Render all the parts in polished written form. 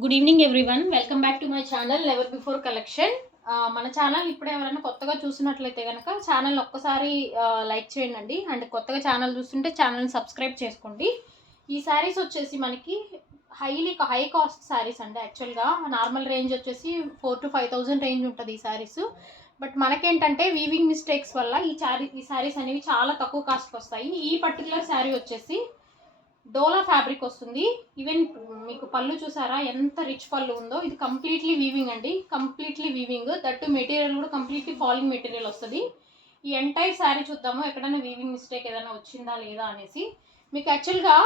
Good evening everyone, welcome back to my channel never before collection. మన channel ఇప్పుడు ఎవరైనా కొత్తగా చూసినట్లయితే కనుక ఛానల్ ఒక్కసారి లైక్ చేయండి అండ్ కొత్తగా ఛానల్ చూస్తుంటే ఛానల్ని సబ్స్క్రైబ్ చేసుకోండి. ఈ శారీస్ వచ్చేసి మనకి హై కాస్ట్ శారీస్ అండి. యాక్చువల్గా నార్మల్ రేంజ్ వచ్చేసి 4,000 to 5,000 రేంజ్ ఉంటుంది ఈ శారీస్. బట్ మనకేంటంటే వీవింగ్ మిస్టేక్స్ వల్ల ఈ శారీస్ అనేవి చాలా తక్కువ కాస్ట్కి వస్తాయి. ఈ పర్టికులర్ శారీ వచ్చేసి డోలా ఫ్యాబ్రిక్ వస్తుంది. ఈవెన్ మీకు పళ్ళు చూసారా ఎంత రిచ్ పళ్ళు ఉందో. ఇది కంప్లీట్లీ వీవింగ్ అండి, కంప్లీట్లీ వీవింగ్. దట్టు మెటీరియల్ కూడా కంప్లీట్లీ ఫాలింగ్ మెటీరియల్ వస్తుంది. ఈ ఎంటైర్ శారీ చూద్దాము ఎక్కడైనా వీవింగ్ మిస్టేక్ ఏదైనా వచ్చిందా లేదా అనేసి. మీకు యాక్చువల్గా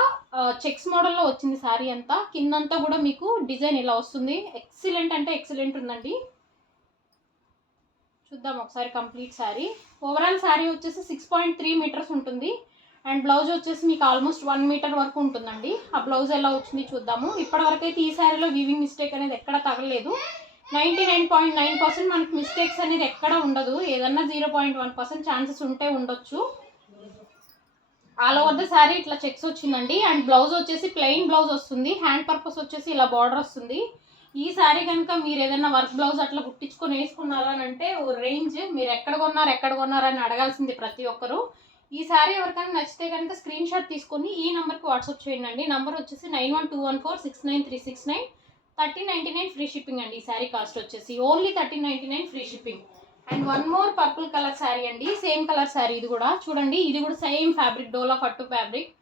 చెక్స్ మోడల్లో వచ్చింది శారీ అంతా. కిందంతా కూడా మీకు డిజైన్ ఇలా వస్తుంది. ఎక్సలెంట్ అంటే ఎక్సలెంట్ ఉందండి. చూద్దాం ఒకసారి కంప్లీట్ శారీ. ఓవరాల్ శారీ వచ్చేసి 6.3 మీటర్స్ ఉంటుంది అండ్ బ్లౌజ్ వచ్చేసి మీకు ఆల్మోస్ట్ 1 మీటర్ వరకు ఉంటుందండి. ఆ బ్లౌజ్ ఎలా వచ్చింది చూద్దాము. ఇప్పటివరకు అయితే ఈ శారీలో వీవింగ్ మిస్టేక్ అనేది ఎక్కడ తగలేదు. 99.9% మనకి మిస్టేక్స్ అనేది ఎక్కడ ఉండదు. ఏదన్నా 0.1% ఛాన్సెస్ ఉంటే ఉండొచ్చు. ఆల్ ఓవర్ ద శారీ ఇట్లా చెక్స్ వచ్చిందండి అండ్ బ్లౌజ్ వచ్చేసి ప్లెయిన్ బ్లౌజ్ వస్తుంది. హ్యాండ్ పర్పస్ వచ్చేసి ఇలా బార్డర్ వస్తుంది. ఈ శారీ కనుక మీరు ఏదైనా వర్క్ బ్లౌజ్ అట్లా కుట్టించుకొని వేసుకున్నారు అని అంటే రేంజ్ మీరు ఎక్కడ కొన్నారు అని అడగాల్సింది ప్రతి ఒక్కరు. ఈ శారీ ఎవరికైనా నచ్చితే కనుక స్క్రీన్ షాట్ తీసుకొని ఈ నెంబర్కి వాట్సాప్ చేయండి. నెంబర్ వచ్చేసి 9121469369. 1399 ఫ్రీ షిప్పింగ్ అండి. ఈ శారీ కాస్ట్ వచ్చేసి only 1399 free shipping. And one more purple colour sari అండి, సేమ్ కలర్ శారీ. ఇది కూడా చూడండి, ఇది కూడా సేమ్ ఫ్యాబ్రిక్, డోలా పట్టు ఫ్యాబ్రిక్.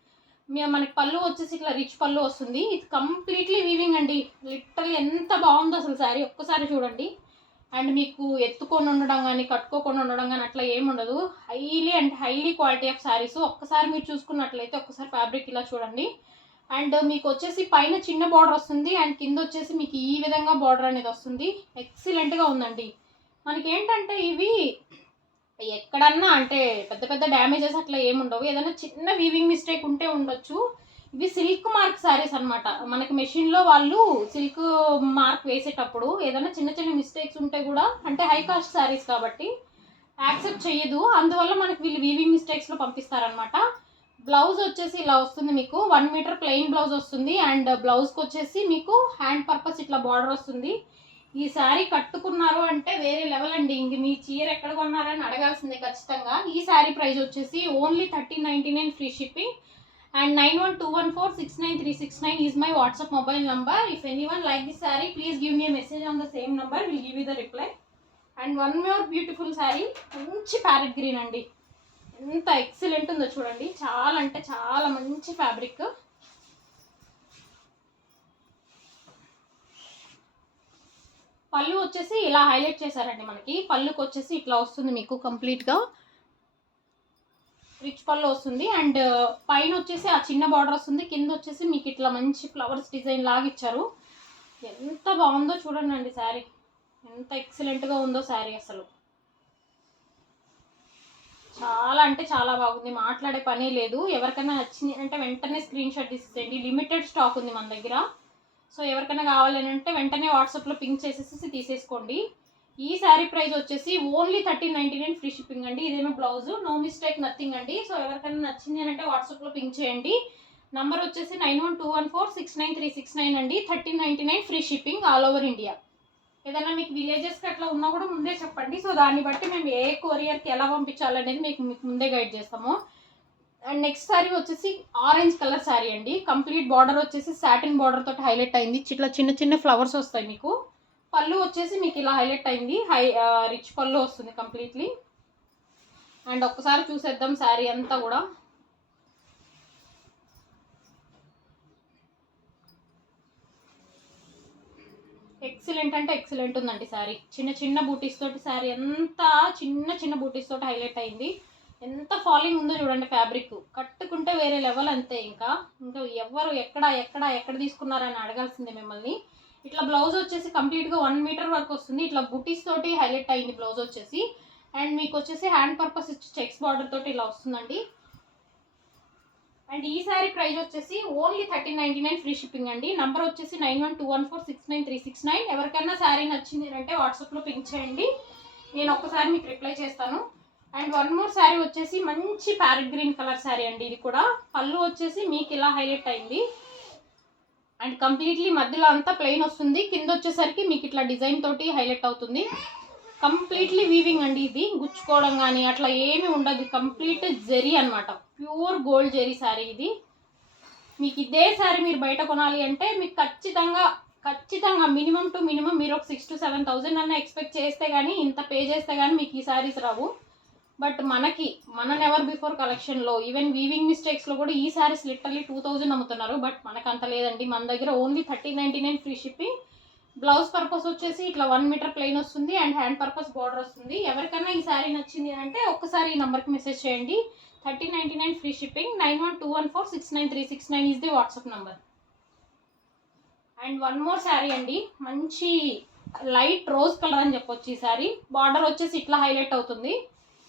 మనకి పళ్ళు వచ్చేసి ఇట్లా రిచ్ పళ్ళు వస్తుంది. ఇది కంప్లీట్లీ వీవింగ్ అండి. లిటరల్లీ ఎంత బాగుందో అసలు శారీ ఒక్కసారి చూడండి. అండ్ మీకు ఎత్తుకొని ఉండడం కానీ కట్టుకోకుండా ఉండడం కానీ అట్లా ఏముండదు. Highly quality of saris. ఒక్కసారి మీరు చూసుకున్నట్లయితే ఒక్కసారి ఫ్యాబ్రిక్ ఇలా చూడండి. అండ్ మీకు వచ్చేసి పైన చిన్న బార్డర్ వస్తుంది అండ్ కింద వచ్చేసి మీకు ఈ విధంగా బార్డర్ అనేది వస్తుంది. ఎక్సలెంట్గా ఉందండి. మనకి ఏంటంటే ఇవి ఎక్కడన్నా అంటే పెద్ద పెద్ద డ్యామేజెస్ అట్లా ఏముండవు. ఏదైనా చిన్న వీవింగ్ మిస్టేక్ ఉంటే ఉండొచ్చు. ఇవి సిల్క్ మార్క్ శారీస్ అనమాట. మనకి మెషిన్లో వాళ్ళు సిల్క్ మార్క్ వేసేటప్పుడు ఏదైనా చిన్న చిన్న మిస్టేక్స్ ఉంటే కూడా, అంటే హై కాస్ట్ శారీస్ కాబట్టి యాక్సెప్ట్ చేయదు. అందువల్ల మనకి వీళ్ళు వీవింగ్ మిస్టేక్స్లో పంపిస్తారనమాట. బ్లౌజ్ వచ్చేసి ఇలా వస్తుంది. మీకు 1 మీటర్ ప్లెయిన్ బ్లౌజ్ వస్తుంది అండ్ బ్లౌజ్కి వచ్చేసి మీకు హ్యాండ్ పర్పస్ ఇట్లా బార్డర్ వస్తుంది. ఈ శారీ కట్టుకున్నారు అంటే వేరే లెవెల్ అండి. ఇంక మీ చీర ఎక్కడ కొన్నారని అడగాల్సిందే ఖచ్చితంగా. ఈ శారీ ప్రైస్ వచ్చేసి only 1399 free shipping. And 9121469369 is my WhatsApp mobile number. If anyone like this saree, please give me a message on the same number. We'll give you the reply. And one more beautiful saree, మంచి parrot green అండి. ఎంత excellent ఉందో చూడండి. చాలా అంటే చాలా మంచి fabric. పళ్ళు వచ్చేసి ఇలా హైలైట్ చేశారండి. మనకి పళ్ళుకి వచ్చేసి ఇట్లా వస్తుంది మీకు కంప్లీట్గా రిచ్ పళ్ళు వస్తుంది. అండ్ పైన వచ్చేసి ఆ చిన్న బార్డర్ వస్తుంది. కింద వచ్చేసి మీకు ఇట్లా మంచి ఫ్లవర్స్ డిజైన్ లాగా ఇచ్చారు. ఎంత బాగుందో చూడండి అండి శారీ. ఎంత ఎక్సలెంట్గా ఉందో శారీ. అసలు చాలా అంటే చాలా బాగుంది. మాట్లాడే పనే లేదు. ఎవరికైనా నచ్చింది అంటే వెంటనే స్క్రీన్ షాట్ తీసేయండి. లిమిటెడ్ స్టాక్ ఉంది మన దగ్గర. సో ఎవరికైనా కావాలని అంటే వెంటనే వాట్సాప్లో పింక్ చేసేసి తీసేసుకోండి. ఈ శారీ ప్రైస్ వచ్చేసి ఓన్లీ 1399 ఫ్రీ షిప్పింగ్ అండి. ఇదేమో బ్లౌజ్, నో మిస్టేక్, నథింగ్ అండి. సో ఎవరికైనా నచ్చింది అని అంటే వాట్సాప్లో పింక్ చేయండి. నంబర్ వచ్చేసి 9121469369 అండి. 1399 free shipping all over India. ఏదైనా మీకు విలేజెస్కి అట్లా ఉన్నా కూడా ముందే చెప్పండి. సో దాన్ని బట్టి మేము ఏ కొరియర్కి ఎలా పంపించాలనేది మీకు ముందే గైడ్ చేస్తాము. అండ్ నెక్స్ట్ శారీ వచ్చేసి ఆరెంజ్ కలర్ శారీ అండి. కంప్లీట్ బార్డర్ వచ్చేసి సాటిన్ బార్డర్ తోటి హైలైట్ అయింది. ఇట్లా చిన్న చిన్న ఫ్లవర్స్ వస్తాయి మీకు. పళ్ళు వచ్చేసి మీకు ఇలా హైలైట్ అయింది. రిచ్ పళ్ళు వస్తుంది కంప్లీట్లీ. అండ్ ఒక్కసారి చూసేద్దాం శారీ అంతా కూడా. ఎక్సలెంట్ అంటే ఎక్సలెంట్ ఉందండి శారీ. చిన్న చిన్న బూటీస్ తోటి శారీ అంతా చిన్న బూటీస్ తోటి హైలైట్ అయింది. ఎంత ఫాలింగ్ ఉందో చూడండి ఫ్యాబ్రిక్. కట్టుకుంటే వేరే లెవెల్ అంతే. ఇంకా ఎవరు ఎక్కడ తీసుకున్నారని అడగాల్సిందే మిమ్మల్ని. ఇట్లా బ్లౌజ్ వచ్చేసి కంప్లీట్గా 1 మీటర్ వరకు వస్తుంది. ఇట్లా బుటీస్ తోటి హైలైట్ అయింది బ్లౌజ్ వచ్చేసి. అండ్ మీకు వచ్చేసి హ్యాండ్ పర్పస్ చెక్స్ బార్డర్ తోటి ఇలా వస్తుందండి. అండ్ ఈ శారీ ప్రైస్ వచ్చేసి ఓన్లీ 1399 ఫ్రీ షిప్పింగ్ అండి. నంబర్ వచ్చేసి 9121469369. ఎవరికైనా శారీ నచ్చింది అంటే వాట్సాప్లో పింక్ చేయండి. నేను ఒక్కసారి మీకు రిప్లై చేస్తాను. అండ్ వన్ మోర్ శారీ వచ్చేసి మంచి ప్యారెట్ గ్రీన్ కలర్ శారీ అండి. ఇది కూడా పళ్ళు వచ్చేసి మీకు ఇలా హైలైట్ అయింది. అండ్ కంప్లీట్లీ మధ్యలో అంతా ప్లెయిన్ వస్తుంది, కింద వచ్చేసరికి మీకు ఇట్లా డిజైన్ తోటి హైలైట్ అవుతుంది. కంప్లీట్లీ వీవింగ్ అండి, ఇది గుచ్చుకోవడం కానీ అట్లా ఏమీ ఉండదు, కంప్లీట్ జెరీ అనమాట, ప్యూర్ గోల్డ్ జెరీ శారీ ఇది. మీకు ఇదే శారీ మీరు బయట కొనాలి అంటే మీకు ఖచ్చితంగా మినిమం టు మినిమం మీరు ఒక 6,000 to 7,000 అన్న ఎక్స్పెక్ట్ చేస్తే కానీ, ఇంత పే చేస్తే కానీ మీకు ఈ శారీస్ రావు. బట్ మన నెవర్ బిఫోర్ కలెక్షన్లో ఈవెన్ వీవింగ్ మిస్టేక్స్లో కూడా ఈ శారీస్ లిటరలీ 2,000 అమ్ముతున్నారు. బట్ మనకు అంత లేదండి, మన దగ్గర only 1399 free shipping. Blouse purpose వచ్చేసి ఇట్లా 1 మీటర్ ప్లెయిన్ వస్తుంది అండ్ హ్యాండ్ పర్పస్ బార్డర్ వస్తుంది. ఎవరికైనా ఈ శారీ నచ్చింది అంటే ఒక్కసారి ఈ నెంబర్కి మెసేజ్ చేయండి. 1399 free shipping. 9121469369 is the WhatsApp number. And one more sari అండి, మంచి లైట్ రోజ్ కలర్ అని చెప్పొచ్చు. ఈ శారీ బార్డర్ వచ్చేసి ఇట్లా హైలైట్ అవుతుంది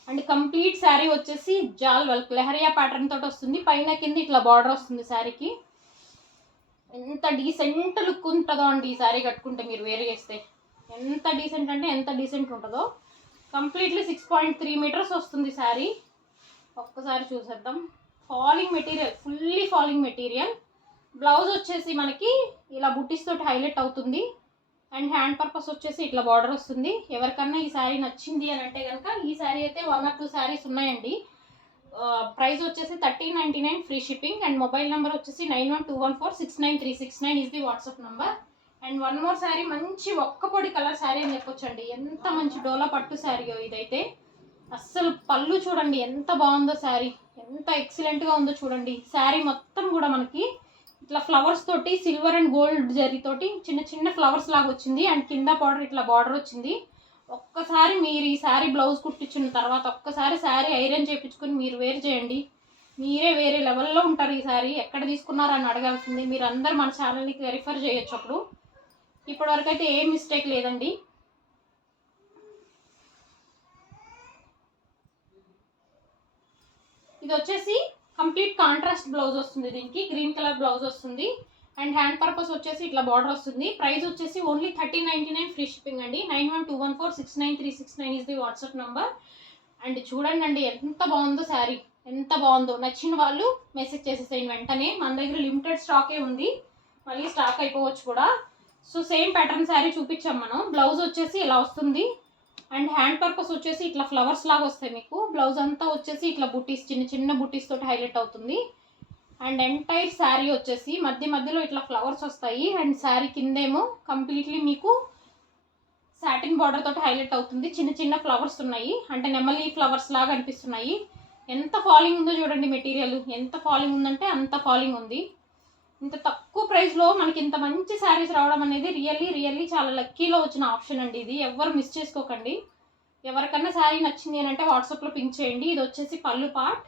అండ్ కంప్లీట్ శారీ వచ్చేసి జాల్ వర్క్ లెహరియా ప్యాటర్న్ తోటి వస్తుంది, పైన కింద ఇట్లా బార్డర్ వస్తుంది శారీకి. ఎంత డీసెంట్ లుక్ ఉంటుందో అండి ఈ శారీ కట్టుకుంటే, మీరు వేర్ చేస్తే ఎంత డీసెంట్ అంటే ఎంత డీసెంట్ ఉంటుందో. కంప్లీట్లీ 6.3 మీటర్స్ వస్తుంది శారీ. ఒక్కసారి చూసేద్దాం. Falling material, fully falling material. Blouse వచ్చేసి మనకి ఇలా బుట్టీస్ తోటి హైలైట్ అవుతుంది అండ్ హ్యాండ్ పర్పస్ వచ్చేసి ఇట్లా బార్డర్ వస్తుంది. ఎవరికన్నా ఈ శారీ నచ్చింది అని అంటే కనుక ఈ శారీ అయితే 1 or 2 శారీస్ ఉన్నాయండి. ప్రైస్ వచ్చేసి 1399 free shipping and mobile number వచ్చేసి 9121469369 is the WhatsApp number. And one more sari, మంచి ఒక్క పొడి కలర్ శారీ అని చెప్పొచ్చండి. ఎంత మంచి డోలా పట్టు శారీయో ఇదైతే. అస్సలు పళ్ళు చూడండి ఎంత బాగుందో, శారీ ఎంత ఎక్సలెంట్గా ఉందో చూడండి. శారీ మొత్తం కూడా మనకి ఇట్లా ఫ్లవర్స్ తోటి సిల్వర్ అండ్ గోల్డ్ జరీ తోటి చిన్న చిన్న ఫ్లవర్స్ లాగా వచ్చింది అండ్ కింద బార్డర్ ఇట్లా బార్డర్ వచ్చింది. ఒక్కసారి మీరు ఈ శారీ బ్లౌజ్ కుట్టించిన తర్వాత ఒక్కసారి శారీ ఐరన్ చేయించుకొని మీరు వేర్ చేయండి, మీరే వేరే లెవెల్లో ఉంటారు. ఈ శారీ ఎక్కడ తీసుకున్నారని అడగాల్సింది. మీరు అందరు మన ఛానల్కి రిఫర్ చేయొచ్చు. అప్పుడు ఇప్పటివరకు అయితే ఏ మిస్టేక్ లేదండి. ఇది వచ్చేసి కంప్లీట్ కాంట్రాస్ట్ బ్లౌజ్ వస్తుంది, దీనికి గ్రీన్ కలర్ బ్లౌజ్ వస్తుంది అండ్ హ్యాండ్ పర్పస్ వచ్చేసి ఇట్లా బార్డర్ వస్తుంది. ప్రైస్ వచ్చేసి ఓన్లీ 1399 ఫ్రీ షిప్పింగ్ అండి. 9121469369 is the WhatsApp number. And చూడండి అండి ఎంత బాగుందో శారీ, ఎంత బాగుందో. నచ్చిన వాళ్ళు మెసేజ్ చేసేసేయండి వెంటనే. మన దగ్గర లిమిటెడ్ స్టాకే ఉంది, మళ్ళీ స్టాక్ అయిపోవచ్చు కూడా. సో సేమ్ ప్యాటర్న్ శారీ చూపించాం మనం. బ్లౌజ్ వచ్చేసి ఇలా వస్తుంది అండ్ హ్యాండ్ పర్పస్ వచ్చేసి ఇట్లా ఫ్లవర్స్ లాగా వస్తాయి మీకు. బ్లౌజ్ అంతా వచ్చేసి ఇట్లా బుట్టీస్, చిన్న చిన్న బుట్టీస్ తోటి హైలైట్ అవుతుంది అండ్ ఎంటైర్ శారీ వచ్చేసి మధ్యలో ఇట్లా ఫ్లవర్స్ వస్తాయి అండ్ శారీ కిందేమో కంప్లీట్లీ మీకు సాటిన్ బార్డర్ తోటి హైలైట్ అవుతుంది. చిన్న చిన్న ఫ్లవర్స్ ఉన్నాయి, అంటే నెమలి ఫ్లవర్స్ లాగా అనిపిస్తున్నాయి. ఎంత ఫాలింగ్ ఉందో చూడండి మెటీరియల్, ఎంత ఫాలింగ్ ఉందంటే అంత ఫాలింగ్ ఉంది. ఇంత తక్కువ ప్రైస్లో మనకి ఇంత మంచి శారీస్ రావడం అనేది రియల్లీ చాలా లక్కీలో వచ్చిన ఆప్షన్ అండి ఇది. ఎవరు మిస్ చేసుకోకండి. ఎవరికన్నా శారీ నచ్చింది అని అంటే వాట్సాప్లో పింక్ చేయండి. ఇది వచ్చేసి పళ్ళు పార్ట్.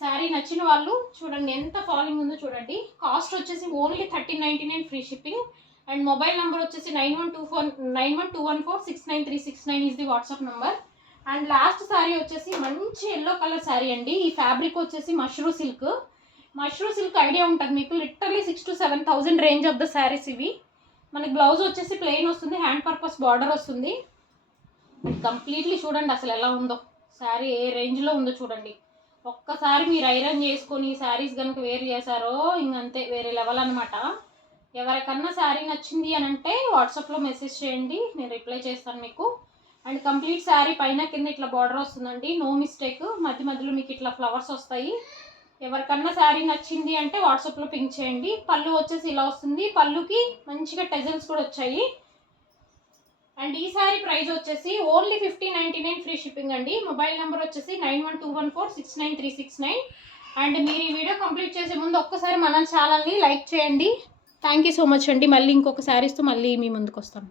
శారీ నచ్చిన వాళ్ళు చూడండి ఎంత ఫాలింగ్ ఉందో చూడండి. కాస్ట్ వచ్చేసి only 1399 free shipping and mobile number వచ్చేసి 9121469369 is the WhatsApp number. And last sari వచ్చేసి మంచి ఎల్లో కలర్ శారీ అండి. ఈ ఫ్యాబ్రిక్ వచ్చేసి మష్రూ సిల్క్ ఐడియా ఉంటుంది మీకు. Literally 6,000 to 7,000 range of the saris ఇవి. మనకి బ్లౌజ్ వచ్చేసి ప్లెయిన్ వస్తుంది, హ్యాండ్ పర్పస్ బార్డర్ వస్తుంది. కంప్లీట్లీ చూడండి అసలు ఎలా ఉందో శారీ, ఏ రేంజ్లో ఉందో చూడండి. ఒక్కసారి మీరు ఐరన్ చేసుకొని ఈ శారీస్ కనుక వేర్ చేశారో ఇంకంతే వేరే లెవెల్ అనమాట. ఎవరికన్నా శారీ నచ్చింది అని అంటే వాట్సాప్లో మెసేజ్ చేయండి, నేను రిప్లై చేస్తాను మీకు. అండ్ కంప్లీట్ శారీ పైన కింద ఇట్లా బార్డర్ వస్తుందండి, నో మిస్టేక్. మధ్యలో మీకు ఇట్లా ఫ్లవర్స్ వస్తాయి. ఎవరికన్నా శారీ నచ్చింది అంటే వాట్సాప్లో పింక్ చేయండి. పళ్ళు వచ్చేసి ఇలా వస్తుంది, పళ్ళుకి మంచిగా టెజల్స్ కూడా వచ్చాయి. అండ్ ఈ శారీ ప్రైస్ వచ్చేసి ఓన్లీ 1599 ఫ్రీ షిప్పింగ్ అండి. మొబైల్ నెంబర్ వచ్చేసి 9121469369. అండ్ మీరు ఈ వీడియో కంప్లీట్ చేసే ముందు ఒక్కసారి మన ఛానల్ని లైక్ చేయండి. థ్యాంక్ యూ సో మచ్ అండి. మళ్ళీ ఇంకొక శారీస్తో మళ్ళీ మీ ముందుకు వస్తాం.